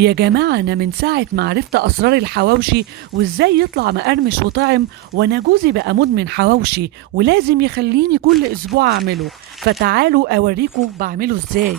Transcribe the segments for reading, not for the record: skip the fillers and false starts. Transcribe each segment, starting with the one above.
يا جماعة أنا من ساعة ما عرفت أسرار الحواوشي وإزاي يطلع مقرمش وطعم، وأنا جوزي بقى مدمن حواوشي ولازم يخليني كل أسبوع أعمله، فتعالوا أوريكم بعمله إزاي.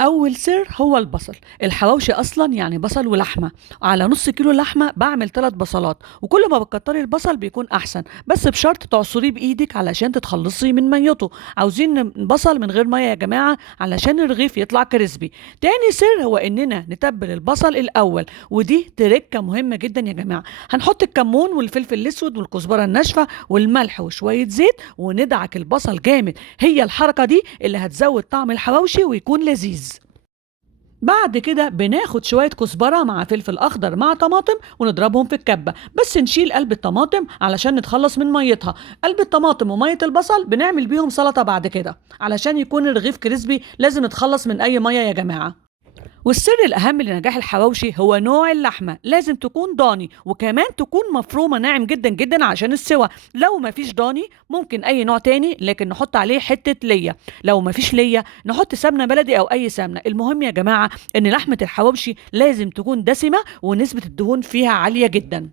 اول سر هو البصل. الحواوشي اصلا يعني بصل ولحمه، على نص كيلو لحمه بعمل 3 بصلات، وكل ما بتكتري البصل بيكون احسن، بس بشرط تعصريه بايدك علشان تتخلصي من ميته. عاوزين بصل من غير ميه يا جماعه علشان الرغيف يطلع كريسبي. تاني سر هو اننا نتبل البصل الاول، ودي تركه مهمه جدا يا جماعه. هنحط الكمون والفلفل الاسود والكزبره الناشفه والملح وشويه زيت وندعك البصل جامد. هي الحركه دي اللي هتزود طعم الحواوشي ويكون لذيذ. بعد كده بناخد شوية كزبرة مع فلفل أخضر مع طماطم ونضربهم في الكبة، بس نشيل قلب الطماطم علشان نتخلص من ميتها. قلب الطماطم ومية البصل بنعمل بيهم سلطة بعد كده. علشان يكون الرغيف كريسبي لازم نتخلص من أي مية يا جماعة. والسر الأهم لنجاح الحواوشي هو نوع اللحمة، لازم تكون ضاني وكمان تكون مفرومة ناعم جدا جدا عشان السوى. لو مفيش ضاني ممكن أي نوع تاني، لكن نحط عليه حتة ليا. لو مفيش ليا نحط سمنة بلدي أو أي سمنة. المهم يا جماعة إن لحمة الحواوشي لازم تكون دسمة ونسبة الدهون فيها عالية جدا.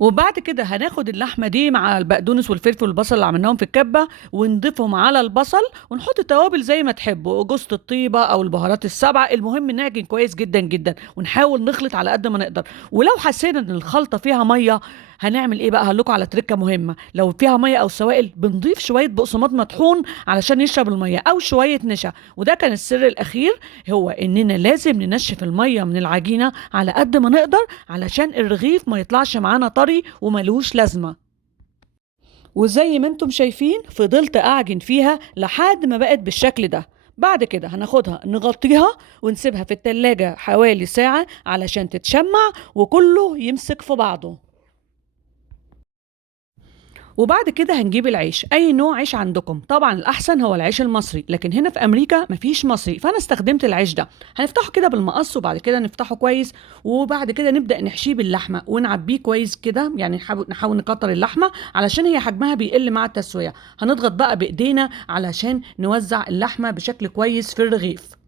وبعد كده هناخد اللحمة دي مع البقدونس والفلفل والبصل اللي عملناهم في الكبة ونضيفهم على البصل، ونحط التوابل زي ما تحبوا، جوزة الطيبة أو البهارات السبعة. المهم نعجن كويس جدا جدا ونحاول نخلط على قد ما نقدر. ولو حسينا إن الخلطة فيها مية هنعمل إيه بقى؟ هقول لكم على تركة مهمة. لو فيها مية أو سوائل بنضيف شوية بقسماط مطحون علشان يشرب المية، أو شوية نشا. وده كان السر الأخير، هو إننا لازم ننشف المية من العجينة على قد ما نقدر علشان الرغيف ما يطلعش معانا طري وملوش لازمة. وزي ما انتم شايفين فضلت اعجن فيها لحد ما بقت بالشكل ده. بعد كده هناخدها نغطيها ونسيبها في التلاجة حوالي ساعة علشان تتشمع وكله يمسك في بعضه. وبعد كده هنجيب العيش، اي نوع عيش عندكم. طبعا الاحسن هو العيش المصري، لكن هنا في امريكا مفيش مصري فانا استخدمت العيش ده. هنفتحه كده بالمقص وبعد كده نفتحه كويس، وبعد كده نبدا نحشيه باللحمه ونعبيه كويس كده، يعني نحاول نكتر اللحمه علشان هي حجمها بيقل مع التسويه. هنضغط بقى بايدينا علشان نوزع اللحمه بشكل كويس في الرغيف.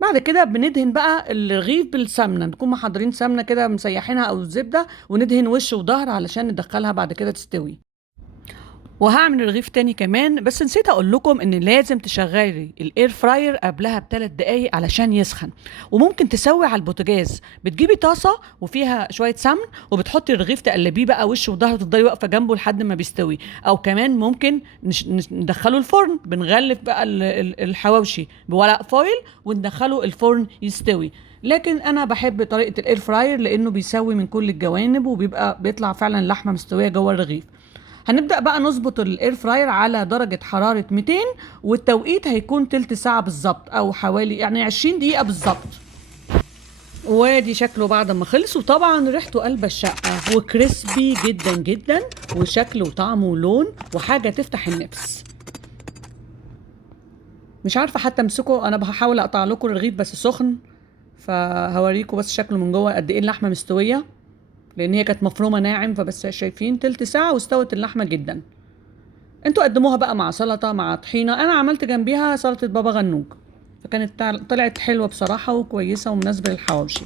بعد كده بندهن بقى الرغيف بالسمنه، نكون محضرين سمنه كده مسيحينها او الزبده، وندهن وش وظهر علشان ندخلها بعد كده تستوي. وهعمل رغيف تاني كمان، بس نسيت اقول لكم ان لازم تشغلي الاير فراير قبلها ب3 دقايق علشان يسخن. وممكن تسوي على البوتاجاز، بتجيبي طاسه وفيها شويه سمن وبتحطي الرغيف تقلبيه بقى وش وظهر وتفضلي واقفه جنبه لحد ما بيستوي. او كمان ممكن ندخله الفرن، بنغلف بقى الحواوشي بورق فويل وندخله الفرن يستوي. لكن انا بحب طريقه الاير فراير لانه بيسوي من كل الجوانب وبيبقى بيطلع فعلا اللحمه مستويه جوه الرغيف. هنبدأ بقى نظبط الاير فراير على درجة حرارة 200، والتوقيت هيكون تلت ساعة بالظبط او حوالي يعني 20 دقيقة بالظبط. وادي شكله بعد ما خلص، وطبعا ريحته قلب الشقة وكريسبي جدا جدا، وشكله وطعمه ولون وحاجة تفتح النفس. مش عارفة حتى امسكه، انا بحاول اقطع لكم الرغيف بس سخن، فهوريكم بس شكله من جوه قد ايه اللحمة مستوية، لان هي كانت مفرومة ناعم. فبس شايفين تلت ساعة واستوت اللحمة جدا. انتوا قدموها بقى مع سلطة مع طحينة، انا عملت جنبيها سلطة بابا غنوج، فكانت طلعت حلوة بصراحة وكويسة ومناسبة للحواوشي.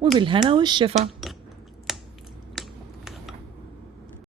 وبالهنا والشفا.